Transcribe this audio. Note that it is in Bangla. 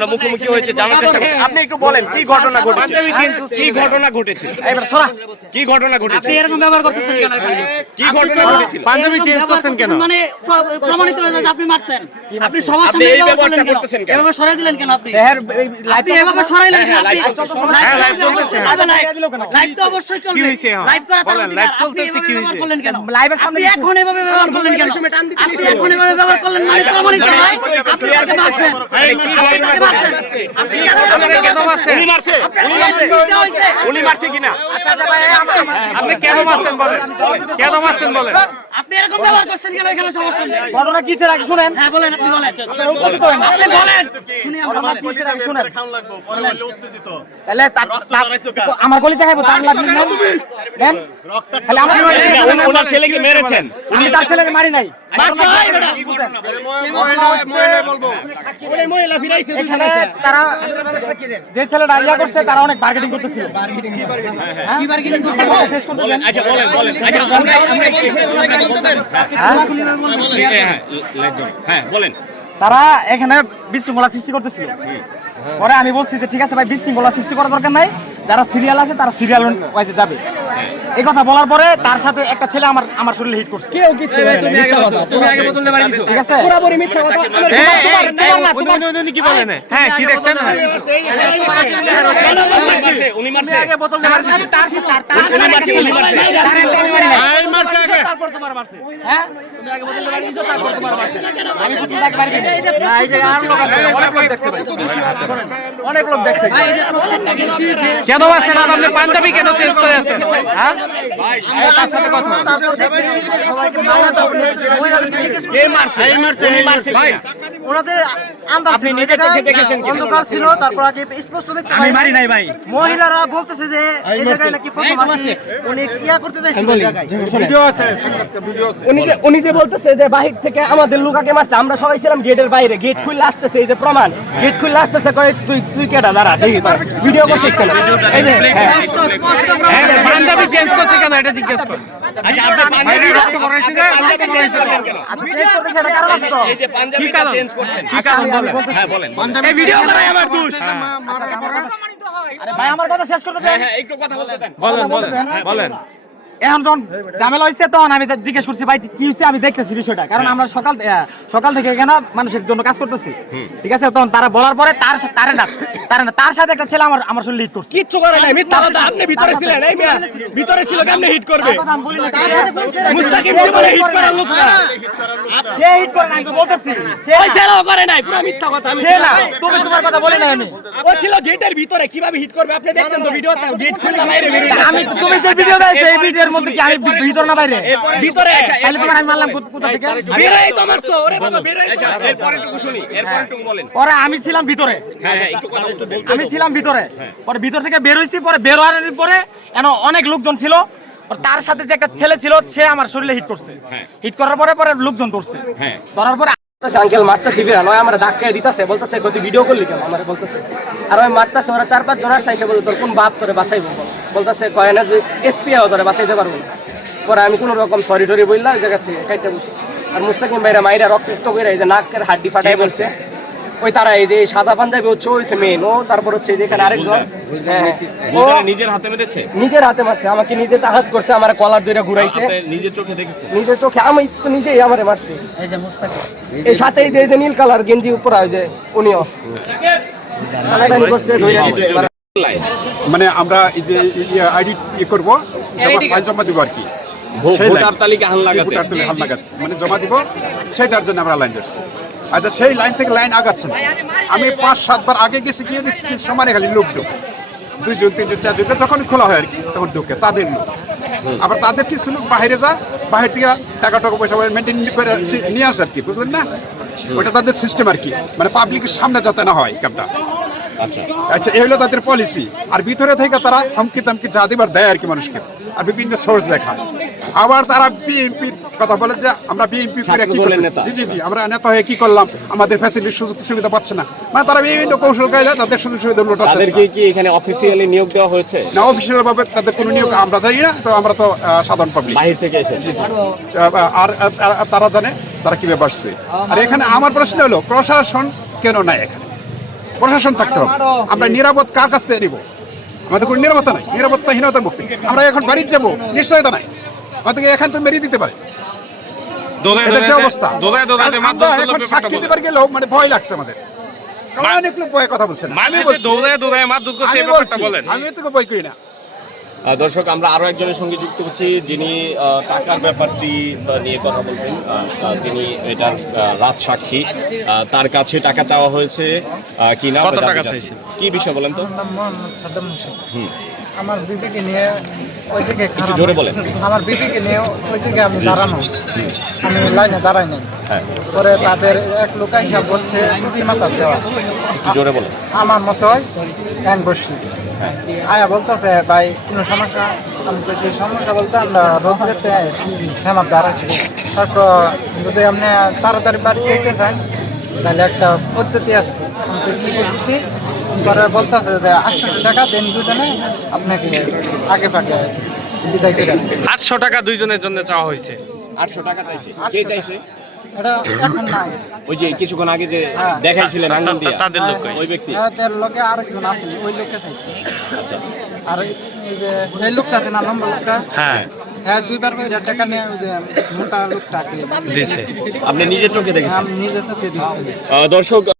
আমরা মুখোমুখি হয়েছে জানার চেষ্টা করছি আপনি একটু বলেন কি ঘটনা ঘটেছে? কি ঘটনা ঘটেছে? এবার সরা কি ঘটনা ঘটেছে? আপনি এরকম ব্যবহার করতেছেন কেন কি ঘটনা ঘটেছিল? পাঞ্জাবি চেঞ্জ করছেন কেন? মানে প্রমাণিত হয়ে যাচ্ছে আপনি মারছেন। আপনি সবার সামনে এই ব্যবহারটা করতেছেন কেন? এভাবে সরাই দিলেন কেন আপনি? লাইভ আপনি এভাবে সরাইলেন কেন হ্যাঁ, আপনি? লাইভ লাইভ হ্যাঁ, লাইভ চলতেছে। লাইভ। লাইভ তো অবশ্যই চলবে। লাইভ করা তার অধিকার। লাইভ চলতেছে, কি ব্যবহার হয়েছে? করলেন কেন? লাইভের সামনে আপনি এখন এভাবে ব্যবহার করলেন কেন? আপনি এখন এভাবে ব্যবহার করলেন মানে আচ্ছা, প্রমাণিত হয় আপনি করতে মারছেন উনি মারছে। উনি মারছে। উনি মারছে কিনা আপনি কেন মারছেন বলেন? কেন মারছেন বলেন? আপনি এরকম ব্যবহার করছেন কেন? এখানে সমস্যা নেই। ঘটনা কিসের আগে শুনেন। হ্যাঁ বলেন আপনি বলেন। আপনি বলেন। শুনি আমরা ঘটনা কিসের আগে শুনেন। খান লাগবো পরে বললে উত্তেজিত। তাহলে আমার গলি দেখাবো তার লাগবে না। দেন। তাহলে আমার ওনার ছেলেকে মেরেছেন। আমি তার ছেলেকে মারি নাই। তারা যে ছেলেটা ইয়া করছে তারা অনেক বার্গেটিং করতেছিল দেন আচ্ছা বলেন বলেন আচ্ছা আমরা আমরা একটু- হ্যাঁ। হ্যাঁ। হ্যাঁ তারা এখানে বিশৃঙ্খলা সৃষ্টি করতেছিল। পরে আমি বলছি যে ঠিক আছে ভাই বিশৃঙ্খলা সৃষ্টি করার দরকার নাই। যারা সিরিয়াল আছে তারা সিরিয়াল ওয়াইজে যাবে। এই কথা বলার পরে তার সাথে একটা ছেলে আমার আমার শরীরে হিট করছে। কেউ কিচ্ছু তুমি আগে তুমি আগে বদলতে পারি ঠিক আছে? পুরোপুরি মিথ্যা কথা। তোমার তোমার না তোমার কি বলেন হ্যাঁ কি দেখছেন? উনি মারছে মারছে তার সাথে তার সাথে তার- তার উনি মারছে। হ্যাঁ? আমি পারবি না। না, এই যে আর লোক আছে, অনেক লোক দেখছে অনেক লোক দেখছে। কেন আছেন আর আপনি পাঞ্জাবি কেন চেঞ্জ করে আছেন হ্যাঁ? আরে তার সাথে কথা কে মারছে এই মারছে উনি মারছে। ভাই ওনাদের আন্দাজ আপনি নিজে চোখে দেখেছেন অন্ধকার ছিল তারপর আগে স্পষ্ট দেখতে আমি মারি নাই ভাই। মহিলারা বলতেছে যে এই জায়গায় নাকি প্রথম আগে উনি ইয়া করতে চাইছিল এই জায়গায়। উনি যে উনি যে বলতেছে যে বাহির থেকে আমাদের লোকাকে মারছে আমরা সবাই ছিলাম গেটের বাইরে গেট খুললে আসতেছে এই যে প্রমাণ। গেট খুললে আসতেছে কয় তুই তুই কেডা? দাঁড়া দেখি ভিডিও করছিস কেন? এই যে হ্যাঁ। স্পষ্ট স্পষ্ট। হ্যাঁ, পাঞ্জাবি চেঞ্জ করছে কেন? এটা জিজ্ঞেস কর। আচ্ছা আপনি পাঞ্জাবি রক্ত করাইছেন পাঞ্জাবি চেঞ্জ করলেন কেন? চেঞ্জ করতেছে এটা কারণ আছে তো এই যে পাঞ্জাবিটা চেঞ্জ করছেন আমি- হ্যাঁ বলেন। এই ভিডিও করাই আমার দোষ। আরে ভাই আমার কথা শেষ করতে দেন। হ্যাঁ একটু কথা বলতে দেন। বলেন বলেন। বলেন। এখন যখন ঝামেলা হয়েছে তখন আমি জিজ্ঞেস করছি ভাই কি হয়েছে আমি দেখতেছি বিষয়টা কারণ আমরা সকাল সকাল থেকে এখানে মানুষের জন্য কাজ করতেছি ঠিক আছে তখন তারা বলার পরে তার তারে না তারে না তার সাথে একটা ছেলে আমার আমার লিড করছে কিচ্ছু করে নাই মিথ্যা কথা আপনি ভিতরে ছিলেন এই মিয়া ভিতরে ছিল কেমনে হিট করবে মুস্তাকিম জীবনে হিট করার লোক না সে হিট করে না আমি তো বলতেছি সে ওই। ছেলেও করে নাই পুরো মিথ্যা কথা আমি সে না তুমি তোমার কথা বলি না আমি ও ছিল গেটের ভিতরে কীভাবে হিট করবে আপনি দেখছেন তো ভিডিওতে গেট খুলে বাইরে আমি তুমি যে ভিডিও দেয় সেই মধ্যে কি আমি ভিতর না বাইরে? ভিতরে? তাহলে তোমার আমি মারলাম কোথা- থেকে? বেরাই তো মারছো ওরে বাবা বেরাই তো মারছো। এরপর একটু শুনি এরপর একটু বলেন। পরে আমি ছিলাম ভিতরে। হ্যাঁ হ্যাঁ একটু কথা বলতে বলতে আমি ছিলাম ভিতরে। পরে ভিতর থেকে বের হইছি পরে বের হওয়ার পরে এন অনেক লোকজন ছিল। তার সাথে যে একটা ছেলে ছিল সে আমার শরীরে হিট করছে। হ্যাঁ। হিট করার পরে পরে লোকজন করছে হ্যাঁ। ধরার পরে আঙ্কেল মারতেছি ফিরা নয় আমার ধাক্কা দিতেছে বলতেছে কত ভিডিও করলি কেন? আমার বলতেছে। আর ওই মারতেছে ওরা চার পাঁচ জনের সাইসে বলতে তোর কোন বাপ তোরে বাঁচাইবো। বলতেছে কয় না যে এসপি তোরে বাঁচাইতে পারব। না। পরে আমি কোনো রকম সরি টরি বললাম ওই জায়গা থেকে কাইটা বসে আর মুস্তাকিম ভাইরা মাইরা রক্ত রক্ত করে এই যে নাকের হাড্ডি ফাটাই বলছে। ওই তারা এই যে সাদা পাঞ্জাবি হচ্ছে হয়েছে মেন ও তারপর হচ্ছে যে এখানে আরেকজন। হ্যাঁ, ও নিজের হাতে মেরেছে? নিজের হাতে মারছে আমাকে নিজে আঘাত করছে আমার কলার ধরে ঘুরাইছে। নিজের চোখে দেখেছেন নিজের চোখে আমি তো নিজেই আমারে মারছে। এই যে মুস্তাকিম। এই সাথে এই যে এই যে নীল কালার গেঞ্জি উপর হয় যে উনিও। করছে মানে আমরা এই যে আইডি ইয়ে করব ফাইল জমা দিব আর কি। ভোটার তালিকা হাল জি, লাগাতে হাল লাগাতে। মানে জমা দিব সেটার জন্য আমরা লাইন ধরছি। আচ্ছা সেই লাইন থেকে লাইন আগাচ্ছে না। আমি পাঁচ সাতবার আগে গেছি গিয়ে দেখছি সমানে খালি লোক ঢুকে। দুইজন তিনজন চারজন যখন খোলা হয় আর কি তখন ঢুকে তাদের লোক। আবার তাদের কিছু লোক বাইরে যা বাইরে থেকে টাকা টাকা পয়সা মেনটেন করে নিয়ে আসে আর কি বুঝলেন না? ওটা তাদের সিস্টেম আর কি। মানে পাবলিকের সামনে যাতে না হয় কামটা। আচ্ছা। আচ্ছা এই হলো তাদের পলিসি আর ভিতরে থেকে তারা হমকি তামকি যা দিবার দেয় আর কি মানুষকে। আর বিভিন্ন সোর্স দেখায়। আবার তারা বিএনপির কথা বলে যে আমরা বিএনপি করে কি। জি জি জি আমরা নেতা হয়ে কি করলাম? আমাদের ফ্যাসিলিটির সুযোগ সুবিধা পাচ্ছে না। মানে তারা বিভিন্ন কৌশল কায়দা তাদের সুযোগ সুবিধা তাদেরকে কি এখানে অফিসিয়ালি নিয়োগ দেওয়া হয়েছে? না অফিসিয়াল ভাবে তাদের কোনো নিয়োগ আমরা জানি না তো আমরা তো সাধারণ পাবলিক বাহির থেকে এসে। আর তারা জানে তারা কীভাবে বাড়ছে। আর এখানে আমার প্রশ্ন হলো প্রশাসন কেন নাই এখানে? প্রশাসন থাকতে হবে। আমরা নিরাপদ কার কাছ থেকে নিব? আমাদের কোনো নিরাপত্তা নাই নিরাপত্তাহীনতা ভুগছি আমরা এখন বাড়ির যাব নিশ্চয়তা নাই। আমাদেরকে এখান তো মেরিয়ে দিতে পারে। অবস্থা। সাক্ষী গেলেও মানে ভয় লাগছে আমাদের। অনেক লোক ভয়ে কথা বলছে আমি তোকে বই করি না। দর্শক আমরা আরও একজনের সঙ্গে যুক্ত হচ্ছি যিনি টাকার ব্যাপারটি নিয়ে কথা বলবেন। তিনি এটার রাত সাক্ষী। তার কাছে টাকা চাওয়া হয়েছে কি না? কি বিষয় বলেন তো? হুম। আমার বিবিকে নিয়ে ওইদিকে একটু। জোরে বলেন। আমার বিবিকে নিয়ে ওইদিকে আমি দাঁড়ানো। আমি লাইনে দাঁড়াই নাই। হ্যাঁ। পরে তাদের এক লোক এসে বলছে টুপি মাথা দেওয়া। জোরে বলেন। আমার মতো প্যান বসছি আয়া বলতেছে ভাই কোনো সমস্যা? আমি বলছি সমস্যা বলতে আমরা রোদ্রেতে সেমার দাঁড়াচ্ছি তারপর যদি আপনি তাড়াতাড়ি বাড়ি যেতে চান তাহলে একটা পদ্ধতি আছে। পদ্ধতি? পরে বলতেছে যে আটশো টাকা দেন দুজনে আপনাকে আগে পাঠিয়ে বিদায় করে আটশো টাকা দুইজনের জন্য চাওয়া হয়েছে। আটশো টাকা চাইছে। কে চাইছে? এটা এখন নাই। ওই যে কিছুক্ষণ আগে যে হ্যাঁ। দেখাইছিলেন আঙ্গুল দিয়ে। তাদের লোক ওই ব্যক্তি। এদের লোকে আরেকজন আছে ওই লোককে চাইছে। আচ্ছা আর এই লোকটা আছে না লম্বা লোকটা? হ্যাঁ। হ্যাঁ দুইবার করে টাকা নিয়ে ওই যে মোটা লোকটা দিছে। আপনি নিজের চোখে দেখেছেন? আমি নিজে চোখে দর্শক